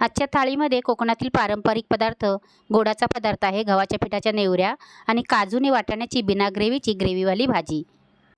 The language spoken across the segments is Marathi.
आजच्या थाळीमध्ये कोकणातील पारंपरिक पदार्थ गोडाचा पदार्थ आहे गव्हाच्या पिठाच्या नेवऱ्या आणि काजूने वाटाण्याची बिना ग्रेव्हीची ग्रेव्हीवाली भाजी.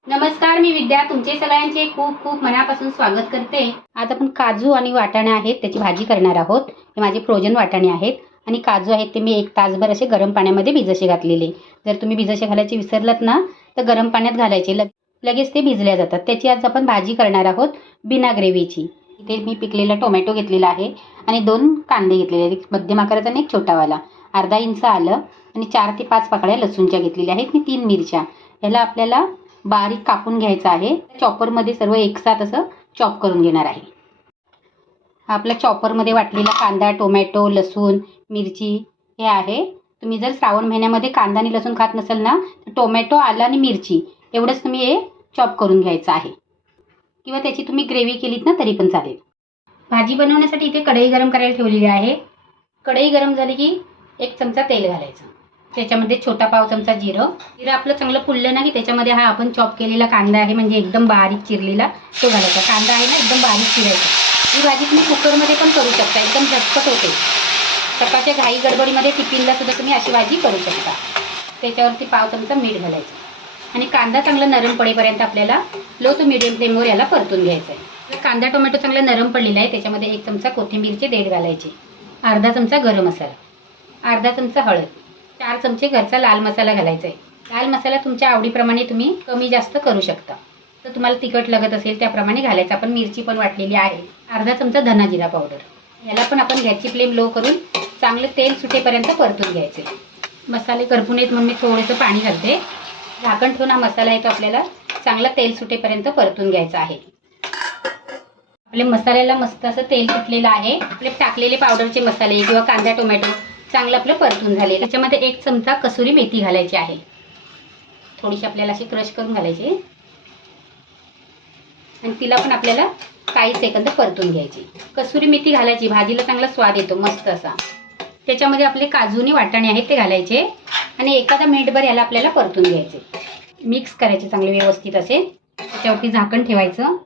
नमस्कार मी विद्या. तुमचे सगळ्यांचे खूप खूप मनापासून स्वागत करते. आज आपण काजू आणि वाटाणे आहेत त्याची भाजी करणार आहोत. हे माझे फ्रोजन वाटाणे आहेत आणि काजू आहेत ते मी एक तासभर असे गरम पाण्यामध्ये भिजसे घातलेले. जर तुम्ही भिजसे घालायचे विसरलात ना तर गरम पाण्यात घालायचे. लग लगेच ते भिजल्या जातात. त्याची आज आपण भाजी करणार आहोत बिना ग्रेव्हीची. इथे मी पिकलेला टोमॅटो घेतलेला आहे. आणि दोन कांदे घेतलेले आहेत. एक मध्यम आकाराचा आणि एक छोटावाला. अर्धा इंच आलं आणि चार ते पाच पाकळ्या लसूणच्या घेतलेल्या आहेत. आणि तीन मिरच्या. याला आपल्याला बारीक कापून घ्यायचं आहे. चॉपरमध्ये सर्व एकसाथ असं चॉप करून घेणार आहे. आपल्या आपला चॉपरमध्ये वाटलेला कांदा टोमॅटो लसूण मिरची हे आहे. तुम्ही जर श्रावण महिन्यामध्ये कांदा आणि लसूण खात नसेल ना तर टोमॅटो आलं आणि मिरची एवढंच तुम्ही हे चॉप करून घ्यायचं आहे. किंवा त्याची तुम्ही ग्रेव्ही केलीत ना तरी पण चालेल. भाजी बनवण्यासाठी इथे कढई गरम करायला ठेवलेली आहे. कढई गरम झाली की एक चमचा तेल घालायचं. त्याच्यामध्ये छोटा पाव चमचा जिरं. जिरं आपलं चांगलं फुललं ना की त्याच्यामध्ये हा आपण चॉप केलेला कांदा आहे म्हणजे एकदम बारीक चिरलेला तो घालायचा. कांदा आहे ना एकदम बारीक चिरायचा. ही भाजी तुम्ही कुकरमध्ये पण करू शकता एकदम झटपट होते. सकाळच्या घाई गडबडीमध्ये टिफिनला सुद्धा तुम्ही अशी भाजी करू शकता. त्याच्यावरती पाव चमचा मीठ घालायचं. आणि कांदा चांगला नरम पडेपर्यंत आपल्याला लो टू मिडियम फ्लेमवर याला परतून घ्यायचा आहे कांदा टोमॅटो चांगला नरम पडलेला आहे त्याच्यामध्ये एक चमचा कोथिंबीरचे देठ घालायचे. अर्धा चमचा गरम मसाला अर्धा चमचा हळद चार चमचे घरचा लाल मसाला घालायचा आहे. लाल मसाला तुमच्या आवडीप्रमाणे तुम्ही कमी जास्त करू शकता. तर तुम्हाला तिखट लागत असेल त्याप्रमाणे घालायचं. आपण मिरची पण वाटलेली आहे. अर्धा चमचा धना जिरा पावडर. याला पण आपण गॅसची फ्लेम लो करून चांगलं तेल सुटेपर्यंत परतून घ्यायचे. मसाले करपून येत म्हणून मी थोडंसं पाणी घालते. झाकण ठेवून हा मसाला आहे तो आपल्याला चांगला तेल सुटेपर्यंत परतून घ्यायचा आहे. आपल्या मसाल्याला मस्त असं तेल सुटलेलं आहे. आपले टाकलेले पावडरचे मसाले किंवा कांदा टोमॅटो चांगलं आपलं परतून झाले त्याच्यामध्ये एक चमचा कसुरी मेथी घालायची आहे. थोडीशी आपल्याला अशी क्रश करून घालायची. आणि तिला पण आपल्याला काही सेकंद परतून घ्यायची. कसुरी मेथी घालायची. भाजीला चांगला स्वाद येतो मस्त असा. त्याच्यामध्ये आपले काजूनी वाटाणे आहेत ते घालायचे. आणि एखादा मिनिटभर याला आपल्याला परतून घ्यायचे. मिक्स करायचे चांगले व्यवस्थित असे. त्याच्यावरती झाकण ठेवायचं.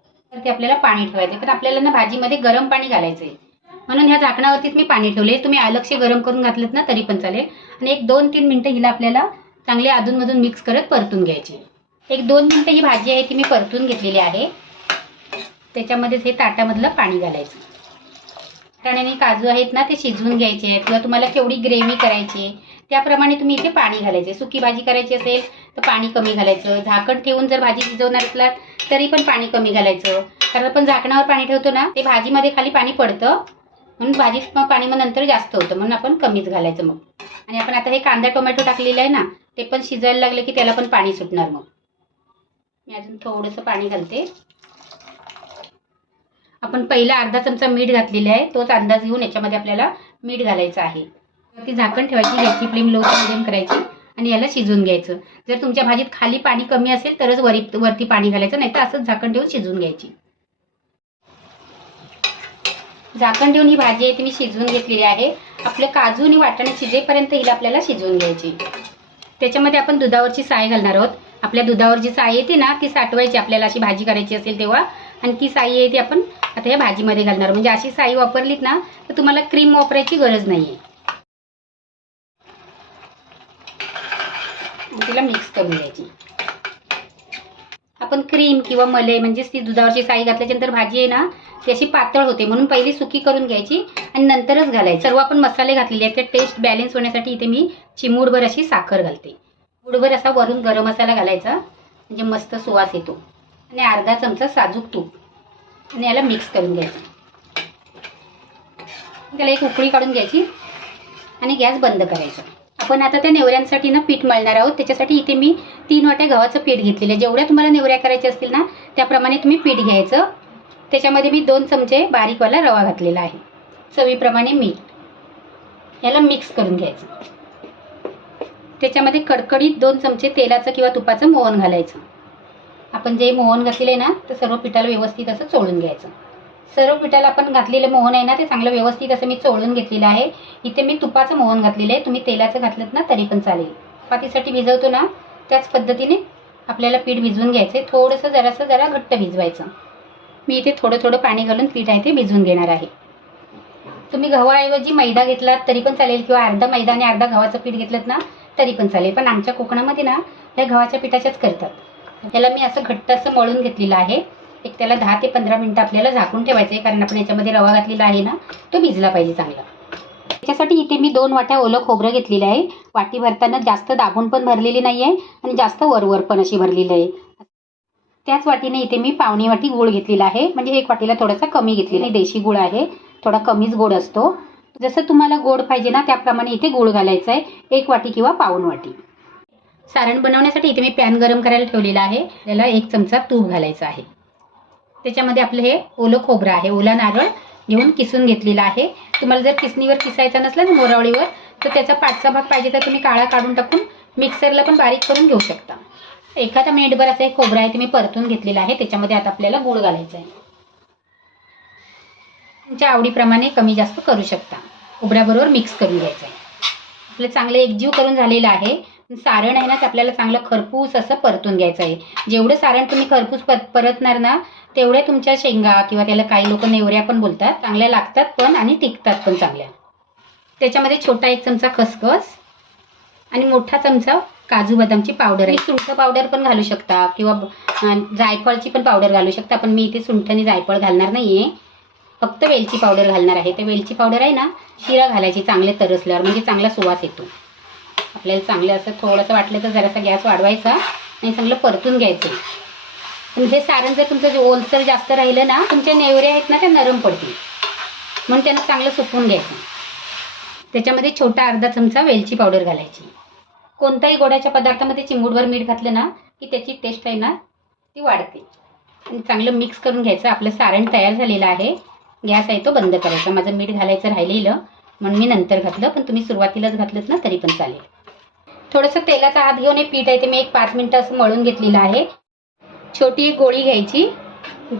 ते आपल्याला पाणी ठेवायचं पण आपल्याला ना भाजीमध्ये गरम पाणी घालायचं आहे म्हणून ह्या झाकणावरतीच मी पाणी ठेवले तुम्ही अलक्ष गरम करून घातलं ना तरी पण चालेल. आणि एक दोन तीन मिनटं हिला आपल्याला चांगले अधूनमधून मिक्स करत परतून घ्यायची. एक दोन मिनटं ही भाजी आहे ती मी परतून घेतलेली आहे. त्याच्यामध्येच हे ताटामधलं पाणी घालायचं. आणि काजू आहेत ना ते शिजवून घ्यायचे आहेत किंवा तुम्हाला केवढी ग्रेव्ही करायची आहे त्याप्रमाणे तुम्ही इथे पाणी घालायचे. सुकी भाजी करायची असेल तर पाणी कमी घालायचं. झाकण ठेवून जर भाजी शिजवणार असलात तरी पण पाणी कमी घालायचं. कारण आपण झाकणावर पाणी ठेवतो ना ते भाजीमध्ये खाली पाणी पडतं. म्हणून भाजी मग पाणी मग नंतर जास्त होतं. म्हणून आपण कमीच घालायचं मग. आणि आपण आता हे कांदा टोमॅटो टाकलेलं आहे ना ते पण शिजायला लागले की त्याला पण पाणी सुटणार मग. मी अजून थोडंसं पाणी घालते. आपण पहिला अर्धा चमचा मीठ घातलेला आहे. तोच अंदाज घेऊन याच्यामध्ये आपल्याला मीठ घालायचं आहे. ती झाकण ठेवायची याची फ्लेम लो मिडियम करायची आणि याला शिजून घ्यायचं. जर तुमच्या भाजीत खाली पाणी कमी असेल तरच वरी वरती पाणी घालायचं नाही तर असंच झाकण ठेवून शिजवून घ्यायची. झाकण ठेवून ही भाजी आहे ती मी शिजवून घेतलेली आहे. आपले काजू आणि वाटाणे शिजेपर्यंत हिला आपल्याला शिजवून घ्यायची. त्याच्यामध्ये आपण दुधावरची साय घालणार आहोत. आपल्या दुधावर जी साय येते ना ती साठवायची. आपल्याला अशी भाजी करायची असेल तेव्हा आणि ती साई आहे ती आपण आता या भाजीमध्ये घालणार. म्हणजे अशी साई वापरलीत ना तर तुम्हाला क्रीम वापरायची गरज नाही आहे तिला मिक्स करून घ्यायची. आपण क्रीम किंवा मलई म्हणजेच ती दुधावरची साई घातल्याच्यानंतर भाजी आहे ना ती अशी पातळ होते. म्हणून पहिली सुकी करून घ्यायची आणि नंतरच घालायची. सर्व आपण मसाले घातलेले आहेत ते टेस्ट बॅलेन्स होण्यासाठी इथे मी चिमूडभर अशी साखर घालते. चिमूडभर असा वरून गरम मसाला घालायचा. म्हणजे मस्त सुवास येतो. आणि अर्धा चमचा साजूक तूप. आणि याला मिक्स करून घ्यायचं. त्याला एक उकळी काढून घ्यायची आणि गॅस बंद करायचा. आपण आता त्या नेवऱ्यांसाठी ना पीठ मळणार आहोत. त्याच्यासाठी इथे मी तीन वाट्या गव्हाचं पीठ घेतलेलं आहे. जेवढ्या तुम्हाला नेवऱ्या करायच्या असतील ना त्याप्रमाणे तुम्ही पीठ घ्यायचं. त्याच्यामध्ये मी दोन चमचे बारीकवाला रवा घातलेला आहे. चवीप्रमाणे मीठ. याला मिक्स करून घ्यायचं. त्याच्यामध्ये कडकडीत दोन चमचे तेलाचं किंवा तुपाचं मोहन घालायचं. आपण जे मोहन घातलेलं आहे ना तर सर्व पिठाला व्यवस्थित असं चोळून घ्यायचं. सर्व पिठाला आपण घातलेलं मोहन आहे ना ते चांगलं व्यवस्थित असं मी चोळून घेतलेलं आहे. इथे मी तुपाचं मोहन घातलेलं आहे. तुम्ही तेलाचं घातलं ना तरी पण चालेल. चपातीसाठी भिजवतो ना त्याच पद्धतीने आपल्याला पीठ भिजवून घ्यायचं आहे थोडंसं जरासं जरा घट्ट भिजवायचं. मी इथे थोडं थोडं पाणी घालून पीठ आहे ते भिजवून घेणार आहे. तुम्ही गव्हाऐवजी मैदा घेतलात तरी पण चालेल. किंवा अर्धा मैदा आणि अर्धा गव्हाचं पीठ घेतलं ना तरी पण चालेल. पण आमच्या कोकणामध्ये ना या गव्हाच्या पिठाच्याच करतात. त्याला मी असं घट्ट असं मळून घेतलेलं आहे. एक त्याला दहा ते पंधरा मिनटं आपल्याला झाकून ठेवायचं आहे कारण आपण याच्यामध्ये रवा घातलेला आहे ना तो भिजला पाहिजे चांगला. त्याच्यासाठी इथे मी दोन वाट्या ओलं खोबरं घेतलेलं आहे. वाटी भरताना जास्त दाबून पण भरलेली नाही आहे आणि जास्त वरवर पण अशी भरलेली आहे. त्याच वाटीने इथे मी पावणी वाटी गूळ घेतलेला आहे. म्हणजे एक वाटीला थोडासा कमी घेतलेला आहे. देशी गूळ आहे. थोडा कमीच गोड असतो. जसं तुम्हाला गोड पाहिजे ना त्याप्रमाणे इथे गूळ घालायचं आहे एक वाटी किंवा पाऊन वाटी. सारण बनवण्यासाठी इथे मी पॅन गरम करायला ठेवलेला आहे. त्याला एक चमचा तूप घालायचं आहे. त्याच्यामध्ये आपलं हे ओलं खोबरं आहे. ओला नारळ घेऊन किसून घेतलेला आहे. तुम्हाला जर किसणीवर किसायचा नसला ना मोरावळीवर तर त्याचा पाठचा भाग पाहिजे तर तुम्ही काळा काढून टाकून मिक्सरला पण बारीक करून घेऊ शकता. एखादा मिनिटभर असं एक खोबरं आहे ते मी परतून घेतलेलं आहे. त्याच्यामध्ये आता आपल्याला गूळ घालायचा आहे. तुमच्या आवडीप्रमाणे कमी जास्त करू शकता. खोबऱ्याबरोबर मिक्स करून घ्यायचं आहे. आपलं चांगलं एकजीव करून झालेलं आहे. सारण आहे ना ते आपल्याला चांगलं खरपूस असं परतून घ्यायचं आहे. जेवढं सारण तुम्ही खरपूस पर परतणार ना तेवढ्या तुमच्या शेंगा किंवा त्याला काही लोक नेवऱ्या पण बोलतात चांगल्या लागतात पण आणि टिकतात पण चांगल्या. त्याच्यामध्ये छोटा एक चमचा खसखस आणि मोठा चमचा काजू बदामची पावडर आहे. सुंठ पावडर पण घालू शकता किंवा जायफळची पण पावडर घालू शकता. पण मी इथे सुंठ आणि जायफळ घालणार नाही आहे फक्त वेलची पावडर घालणार आहे. ते वेलची पावडर आहे ना शिरा घालायची चांगले तरसल्यावर म्हणजे चांगला सुवास येतो. आपल्याला चांगलं असं थोडंसं वाटलं तर जरासा गॅस वाढवायचा आणि चांगलं परतून घ्यायचं. पण हे सारण जर तुमचं जे ओलसर जास्त राहिलं ना तुमच्या नेवऱ्या आहेत ना त्या नरम पडतील. म्हणून त्यांना चांगलं सुकवून घ्यायचं. त्याच्यामध्ये छोटा अर्धा चमचा वेलची पावडर घालायची. कोणत्याही गोड्याच्या पदार्थामध्ये चिंबूडवर मीठ घातलं ना की त्याची टेस्ट आहे ना ती वाढते. आणि चांगलं मिक्स करून घ्यायचं. आपलं सारण तयार झालेलं आहे. गॅस आहे तो बंद करायचा. माझं मीठ घालायचं राहिलेलं. म्हणून मी नंतर घातलं पण तुम्ही सुरुवातीलाच घातलंच ना तरी पण चालेल. थोडंसं तेलाचा हात घेऊन हे पीठ आहे ते मी एक पाच मिनटं असं मळून घेतलेलं आहे. छोटी एक गोळी घ्यायची.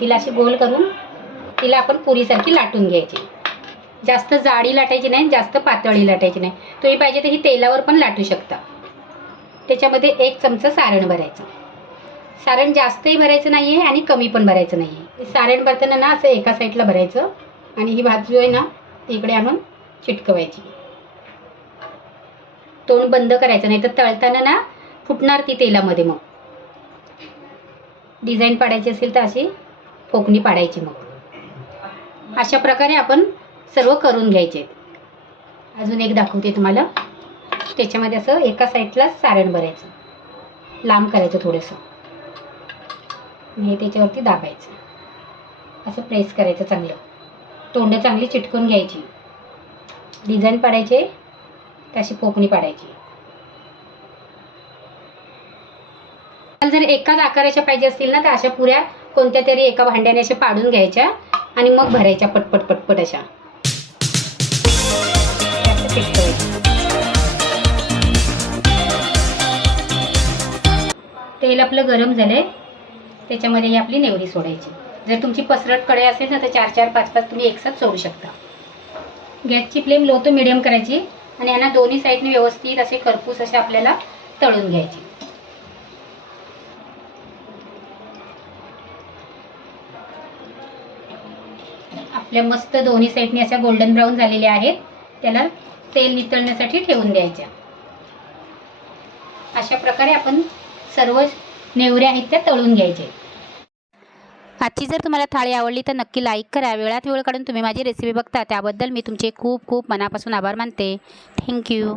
तिला अशी गोल करून तिला आपण पुरीसारखी लाटून घ्यायची. जास्त जाडी लाटायची नाही जास्त पातळी लाटायची नाही. तुम्ही पाहिजे तर ही तेलावर पण लाटू शकता. त्याच्यामध्ये एक चमचा सारण भरायचं. सारण जास्तही भरायचं नाही आहे आणि कमी पण भरायचं नाही आहे सारण भरताना ना असं एका साईडला भरायचं आणि ही भाजी आहे ना इकडे आणून चिटकवायची. तोंड बंद करायचं नाही तर तळताना ना फुटणार ती तेलामध्ये मग. डिझाईन पाडायची असेल तर अशी फोकणी पाडायची मग. अशा प्रकारे आपण सर्व करून घ्यायचे. अजून एक दाखवते तुम्हाला. त्याच्यामध्ये असं एका साईडला सारण भरायचं. लांब करायचं थोडंसं. हे त्याच्यावरती दाबायचं. असं प्रेस करायचं चांगलं. तोंड चांगली चिटकून घ्यायची. डिझाईन पाडायचे त्याची पोकणी पाडायची. जर एकाच आकाराच्या पाहिजे असतील ना तर अशा पुऱ्या कोणत्या तरी एका भांड्याने अशा पाडून घ्यायच्या आणि मग भरायच्या पटपट पटपट अशा. तेल आपलं गरम झालंय. त्याच्यामध्ये ही आपली नेवरी सोडायची. जर तुमची पसरट कढई असेल ना तर चार चार पाच पाच तुम्ही एकसाथ सोडू शकता. गॅसची फ्लेम लो टू मिडियम करायची. आणि यांना दोन्ही साईडने व्यवस्थित असे खरपूस असे आपल्याला तळून घ्यायचे. आपल्या मस्त दोन्ही साईडने अशा गोल्डन ब्राऊन झालेल्या आहेत. त्याला तेल नितळण्यासाठी ठेवून द्यायच्या. अशा प्रकारे आपण सर्व नेवऱ्या आहेत त्या तळून घ्यायचे. आजची जर तुम्हाला थाळी आवडली तर नक्की लाईक करा. वेळात वेळ काढून तुम्ही माझी रेसिपी बघता. त्याबद्दल मी तुमचे खूप खूप मनापासून आभार मानते. थँक्यू